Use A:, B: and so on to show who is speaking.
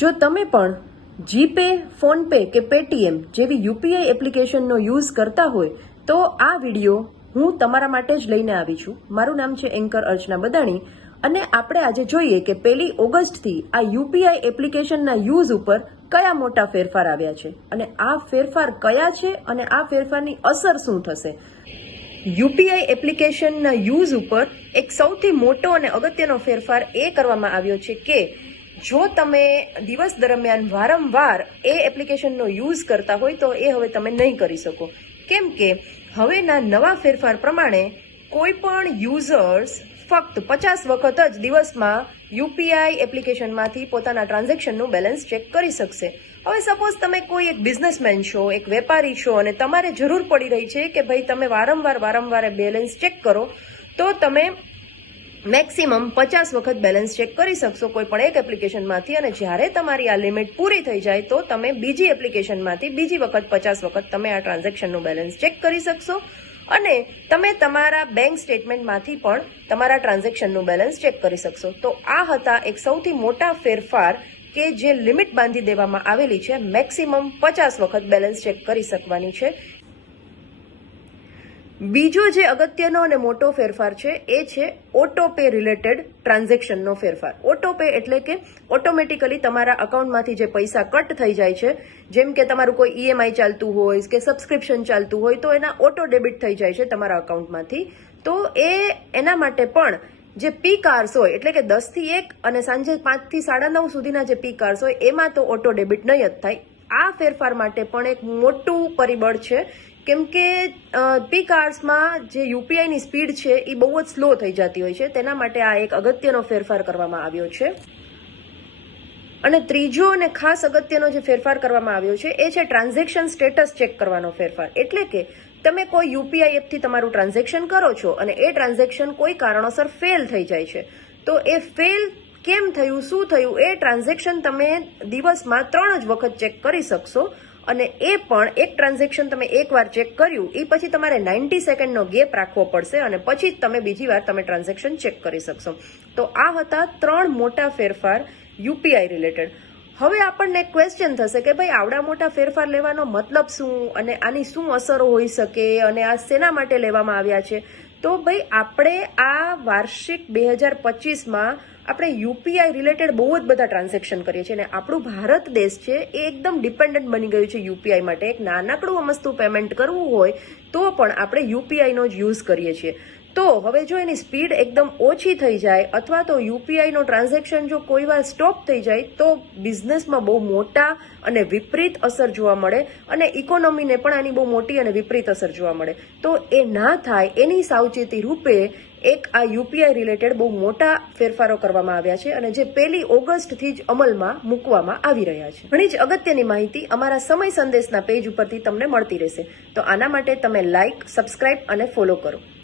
A: જો તમે પણ જીપે, ફોનપે કે પેટીએમ જેવી યુપીઆઈ એપ્લિકેશનનો યુઝ કરતા હોય, તો આ વીડિયો હું તમારા માટે જ લઈને આવી છું. મારું નામ છે એન્કર અર્ચના બદાણી અને આપણે આજે જોઈએ કે પહેલી ઓગસ્ટથી આ યુપીઆઈ એપ્લિકેશનના યુઝ ઉપર કયા મોટા ફેરફાર આવ્યા છે અને આ ફેરફાર કયા છે અને આ ફેરફારની અસર શું થશે? યુપીઆઈ એપ્લિકેશનના યુઝ ઉપર એક સૌથી મોટો અને અગત્યનો ફેરફાર એ કરવામાં આવ્યો છે કે જો તમે દિવસ દરમિયાન વારંવાર એ એપ્લિકેશનનો યુઝ કરતા હોય તો એ હવે તમે નહીં કરી શકો. કેમ કે હવેના નવા ફેરફાર પ્રમાણે કોઈ પણ યુઝર્સ ફક્ત પચાસ વખત જ દિવસમાં યુપીઆઈ એપ્લિકેશનમાંથી પોતાના ટ્રાન્ઝેક્શનનું બેલેન્સ ચેક કરી શકશે. હવે સપોઝ તમે કોઈ એક બિઝનેસમેન છો, એક વેપારી છો અને તમારે જરૂર પડી રહી છે કે ભાઈ તમે વારંવાર વારંવાર બેલેન્સ ચેક કરો, તો તમે મેક્સિમમ પચાસ વખત બેલેન્સ ચેક કરી શકશો કોઈ પણ એક એપ્લિકેશનમાંથી અને જ્યારે તમારી આ લિમિટ પૂરી થઈ જાય તો તમે બીજી એપ્લિકેશનમાંથી બીજી વખત પચાસ વખત તમે આ ટ્રાન્ઝેક્શનનું બેલેન્સ ચેક કરી શકશો. અને તમે તમારા બેંક સ્ટેટમેન્ટમાંથી પણ તમારા ટ્રાન્ઝેક્શનનું બેલેન્સ ચેક કરી શકશો. તો આ હતા એક સૌથી મોટા ફેરફાર કે જે લિમિટ બાંધી દેવામાં આવેલી છે. મેક્સિમમ પચાસ વખત બેલેન્સ ચેક કરી શકવાની છે. બીજો જે અગત્યનો અને મોટો ફેરફાર છે એ છે ઓટો પે રિલેટેડ ટ્રાન્ઝેક્શનનો ફેરફાર. ઓટો પે એટલે કે ઓટોમેટિકલી તમારા અકાઉન્ટમાંથી જે પૈસા કટ થઈ જાય છે, જેમ કે તમારું કોઈ ઈએમઆઈ ચાલતું હોય કે સબસ્ક્રિપ્શન ચાલતું હોય તો એના ઓટો ડેબિટ થઈ જાય છે તમારા અકાઉન્ટમાંથી તો એ એના માટે પણ જે પીક આર્સ હોય, એટલે કે દસથી એક અને સાંજે પાંચથી સાડા નવ સુધીના જે પીક આર્સ હોય, એમાં તો ઓટો ડેબિટ નહીં જ થાય. આ ફેરફાર માટે પણ એક મોટું પરિબળ છે. કેમ કે પીક આર્સમાં જે યુપીઆઈની સ્પીડ છે એ બહુ જ સ્લો થઈ જતી હોય છે. તેના માટે આ એક અગત્યનો ફેરફાર કરવામાં આવ્યો છે. અને ત્રીજો અને ખાસ અગત્યનો જે ફેરફાર કરવામાં આવ્યો છે, એ છે ટ્રાન્ઝેક્શન સ્ટેટસ ચેક કરવાનો ફેરફાર. એટલે કે, તમે કોઈ યુપીઆઈ એપથી તમારું ટ્રાન્ઝેક્શન કરો છો અને એ ટ્રાન્ઝેક્શન કોઈ કારણોસર ફેલ થઈ જાય છે. તો એ ફેલ કેમ થયું, શું થયું, એ ટ્રાન્ઝેક્શન તમે દિવસમાં ત્રણ જ વખત ચેક કરી શકશો અને એ પણ એક ટ્રાન્ઝેક્શન તમે એકવાર ચેક કર્યું એ પછી તમારે નાઇન્ટી સેકન્ડનો ગેપ રાખવો પડશે અને પછી જ તમે બીજી વાર તમે ટ્રાન્ઝેક્શન ચેક કરી શકશો. તો આ હતા ત્રણ મોટા ફેરફાર યુપીઆઈ રિલેટેડ હવે આપણને ક્વેશ્ચન થશે કે ભાઈ આવડા મોટા ફેરફાર લેવાનો મતલબ શું? અને આની શું અસરો હોઈ શકે? અને આ શેના માટે લેવામાં આવ્યા છે? તો ભાઈ આપણે આ વાર્ષિક બે હજાર પચીસમાં આપણે યુપીઆઈ રિલેટેડ બહુ જ બધા ટ્રાન્ઝેક્શન કરીએ છીએ અને આપણું ભારત દેશ છે એ એકદમ ડિપેન્ડન્ટ બની ગયું છે યુપીઆઈ માટે. એક નાનકડું અમસ્તું પેમેન્ટ કરવું હોય તો પણ આપણે યુપીઆઈનો જ યુઝ કરીએ છીએ. તો હવે જો એની સ્પીડ એકદમ ઓછી થઈ જાય અથવા તો યુપીઆઈનો ટ્રાન્ઝેક્શન જો કોઈ વાર સ્ટોપ થઈ જાય, તો બિઝનેસમાં બહુ મોટા અને વિપરીત અસર જોવા મળે અને ઇકોનોમીને પણ આની બહુ મોટી અને વિપરીત અસર જોવા મળે. તો એ ના થાય એની સાવચેતી રૂપે એક આ યુપીઆઈ રિલેટેડ બહુ મોટા ફેરફારો કરવામાં આવ્યા છે અને જે પહેલી ઓગસ્ટથી જ અમલમાં મૂકવામાં આવી રહ્યા છે. ઘણી જ અગત્યની માહિતી અમારા સમય સંદેશના પેજ ઉપરથી તમને મળતી રહેશે. તો આના માટે તમે લાઇક સબસ્ક્રાઇબ અને ફોલો કરો.